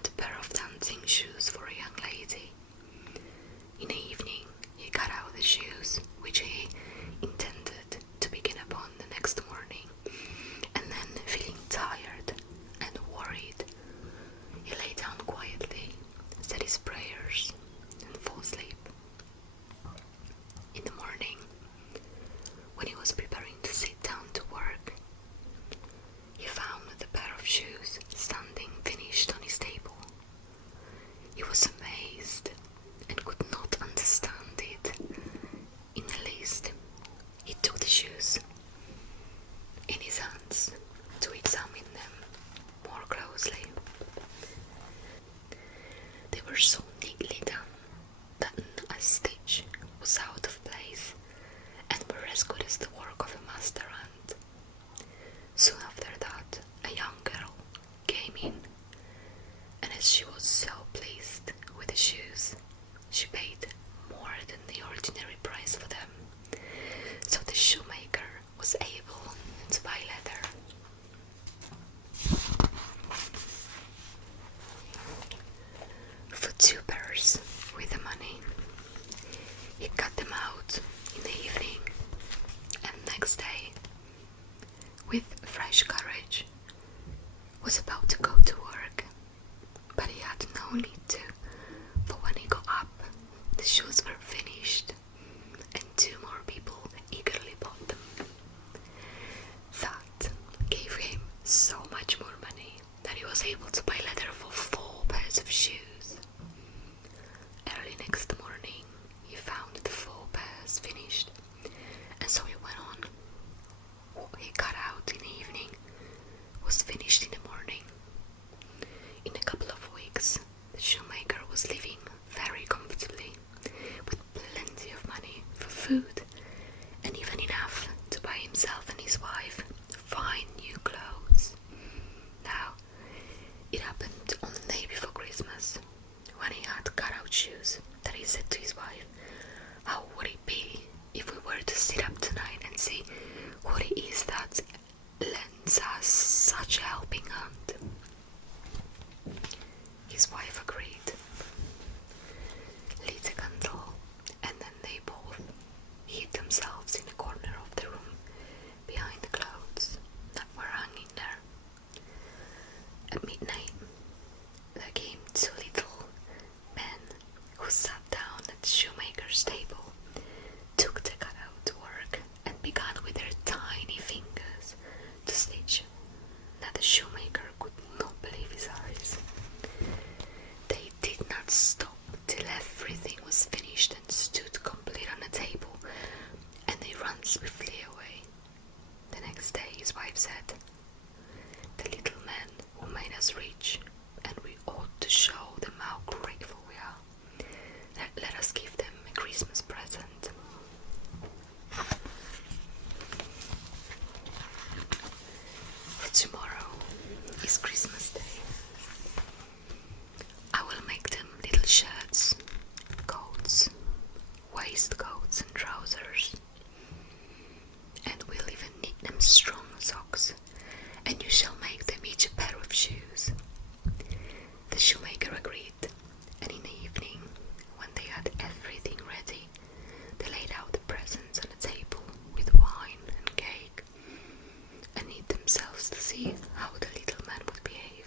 found a pair of dancing shoes for a young lady. In the evening, he got out the shoes, which he intended to begin upon the next morning, and then, feeling tired and worried, he lay down quietly, said his prayers, and fell asleep. In the morning, when he was preparing to sit down to work, he found the pair of shoes standing finished on his table. He was amazed and could not understand it in the least. He took the shoes in his hands to examine them more closely. They were so neatly done that not a stitch was out of place and were as good as the work of a master hand. Soon after that, a young girl came in, and as she was so pleased with the shoes, she paid more than the ordinary price for them, so the shoemaker was able to buy leather. For 2 pairs with the money, he cut them out in the evening, and next day, with fresh courage, was about to go to work, but he had no need to, for when he got up, the shoes were finished, and 2 more people eagerly bought them. That gave him so much more money that he was able to buy leather for 4 pairs of shoes. Early next morning, he found the 4 pairs finished, and so he went on. What he cut out in the evening was finished in the morning. In a couple of weeks, the shoemaker was living very comfortably, with plenty of money for food, and even enough to buy himself and his wife fine new clothes. Now, it happened on the day before Christmas, when he had cut out shoes, that he said to his wife, "How would it be if we were to sit up tonight and see what it is that lends us such a helping hand?" His wife agreed, lit a candle, and then they both hid themselves in a corner of the room behind the clothes that were hanging there. At midnight, there came 2 little men who sat down at the shoemaker's table, took the cutout work, and began with their tiny fingers to stitch. That the shoemaker could not believe his eyes. They did not stop till everything was finished and stood complete on the table, and they ran swiftly away. The next day his wife said, "The little men who made us rich, and we ought to show them how grateful we are. Let us give them a Christmas present." For tomorrow is Christmas Day. I will make them little shirts, coats, waistcoats and trousers, and we'll even knit them strong socks, and you shall make them each a pair of shoes. The shoemaker agreed, and in the evening, when they had everything ready, they laid out the presents on the table with wine and cake, and hid themselves to see how the little man would behave.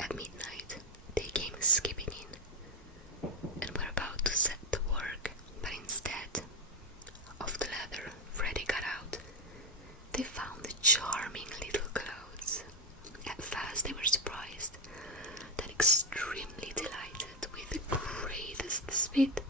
At midnight, they came skipping in, and were about to set to work, but instead of the leather ready cut out, they found the charming little clothes. At first they were surprised, then extremely delighted with the greatest speed.